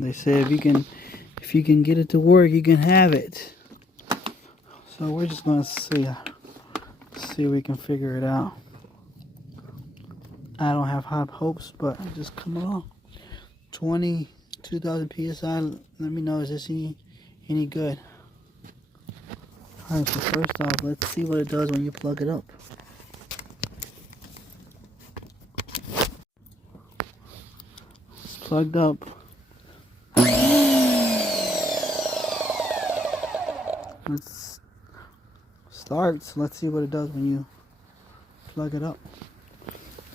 They say if you can get it to work, you can have it. So we're just gonna see if we can figure it out. I don't have high hopes, but just come along. 22,000 psi. Let me know, is this any good? Alright, so first off, let's see what it does when you plug it up. It's plugged up. Let's start. So let's see what it does when you plug it up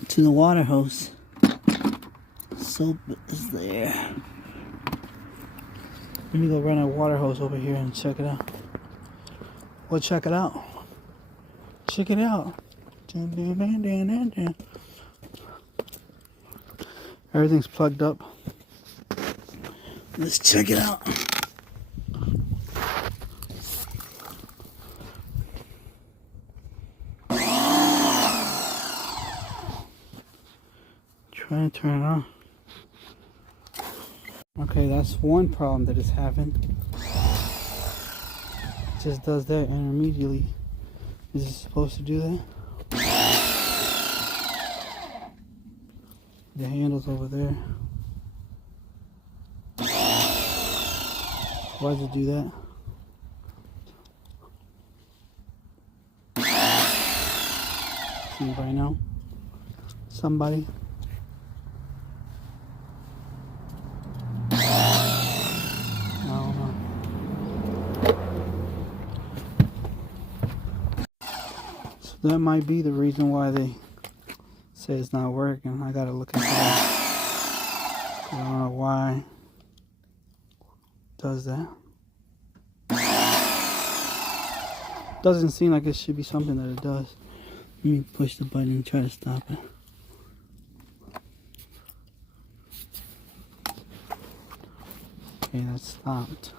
to the water hose. Soap is there. Let me go run a water hose over here and check it out. Well, check it out. Check it out. Everything's plugged up. Let's check it out. Try to turn it on. Okay, that's one problem that it's having. It just does that immediately. Is it supposed to do that? The handle's over there. Why does it do that? Anybody know? Somebody? That might be the reason why they say it's not working. I gotta look into that. I don't know why it does that. Doesn't seem like it should be something that it does. Let me push the button and try to stop it. Okay, that's stopped.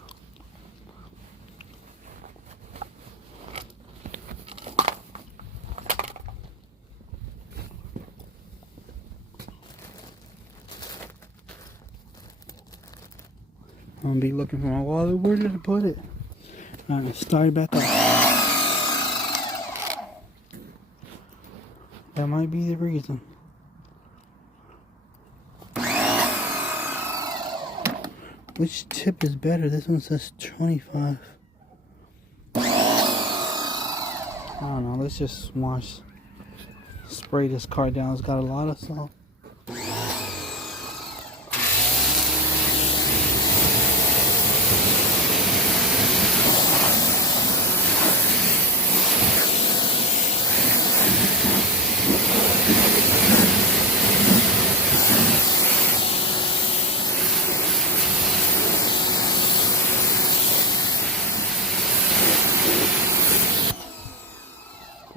I'm gonna be looking for my wallet. Where did I put it? Alright, start it back up. That might be the reason. Which tip is better? This one says 25. I don't know. Let's just spray this car down. It's got a lot of salt.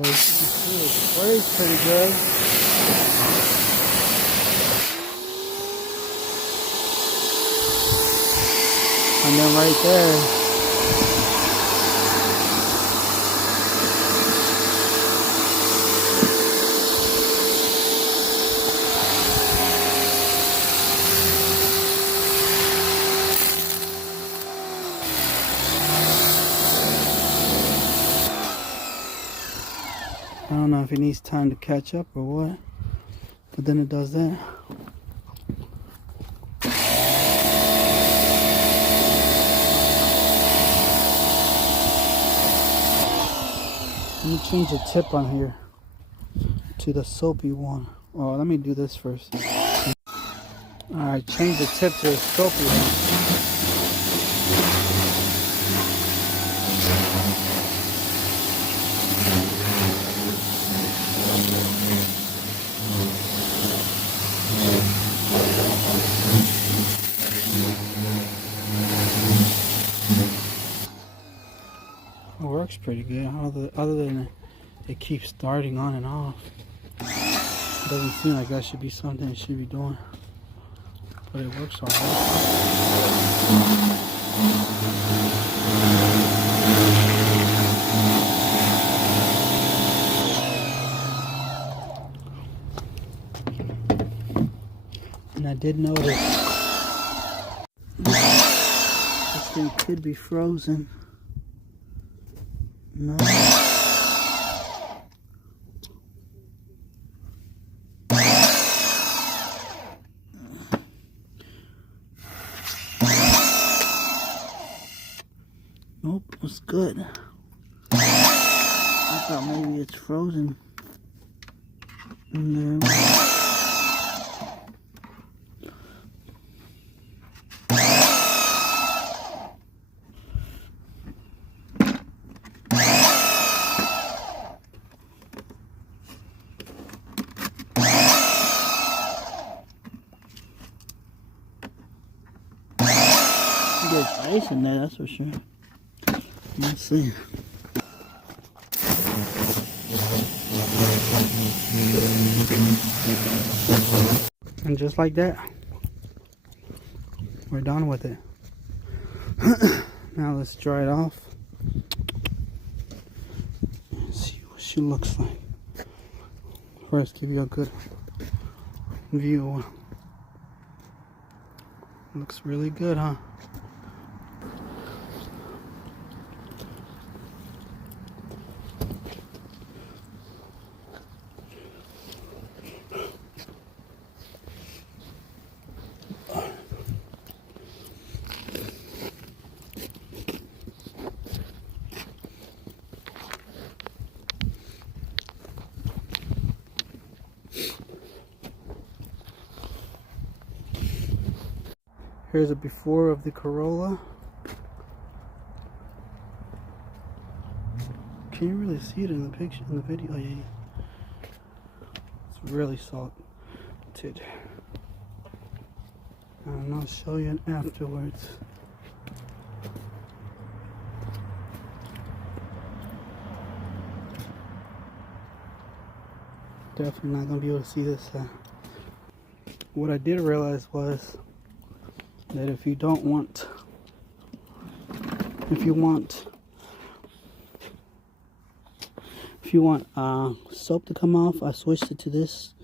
It sprays pretty good. And then right there, I don't know if it needs time to catch up or what, but then it does that. Let me change the tip on here to the soapy one. Oh, let me do this first. Alright, change the tip to the soapy one. It works pretty good, other than it keeps starting on and off. It doesn't seem like that should be something it should be doing, but it works alright. And I did notice This thing could be frozen. No. Nope, it's good. I thought maybe it's frozen in there. There's ice in there, that's for sure. Let's see. And just like that, we're done with it. Now let's dry it off. See what she looks like. First, give you a good view. Looks really good, huh? Here's a before of the Corolla. Can you really see it in the picture, in the video? Oh, yeah. It's really salted. And I'll show you afterwards. Definitely not gonna be able to see this. What I did realize was that if you want soap to come off, I switched it to this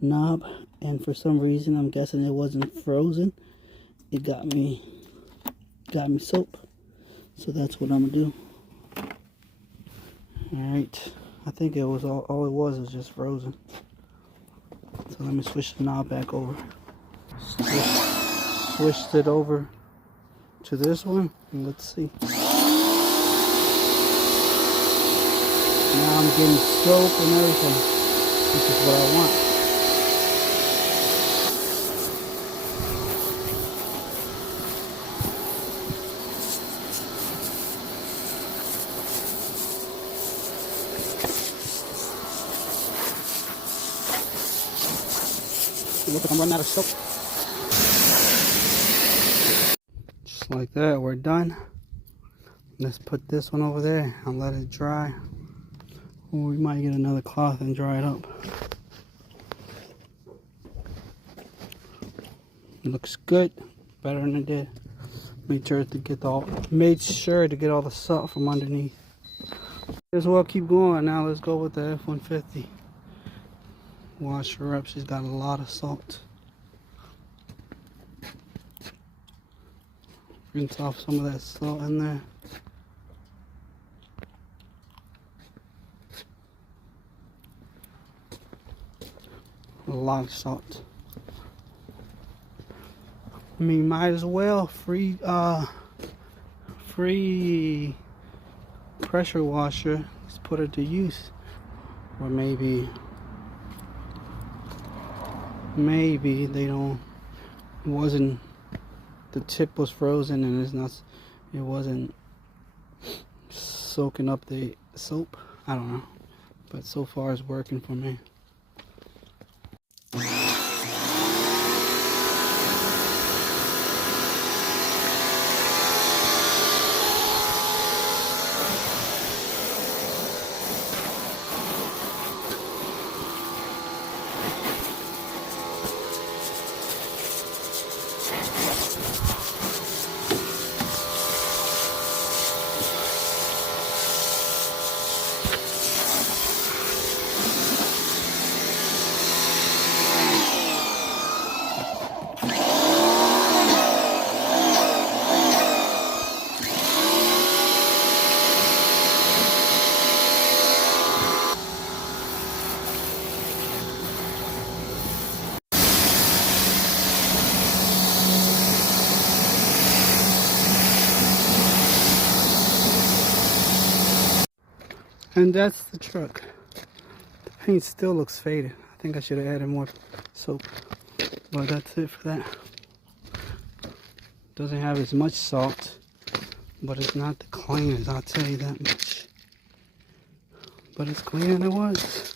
knob, and for some reason, I'm guessing it wasn't frozen. It got me soap. So that's what I'm gonna do. All right, I think it was all it was just frozen. So let me switch the knob back over. Switched it over to this one, and let's see. Now I'm getting soap and everything, which is what I want. Look, I'm running out of soap. Just like that, we're done. Let's put this one over there and let it dry. Or we might get another cloth and dry it up. It looks good, better than it did. Made sure to get all the salt from underneath. As well, keep going. Now let's go with the F-150. Wash her up. She's got a lot of salt. Rinse off some of that salt in there. A lot of salt. I mean, might as well free pressure washer. Let's put it to use. Or maybe they don't. It wasn't. The tip was frozen and it wasn't soaking up the soap. I don't know, but so far it's working for me. And that's the truck. The paint still looks faded. I think I should have added more soap. But that's it for that. Doesn't have as much salt, but it's not the cleanest, I'll tell you that much. But it's cleaner than it was.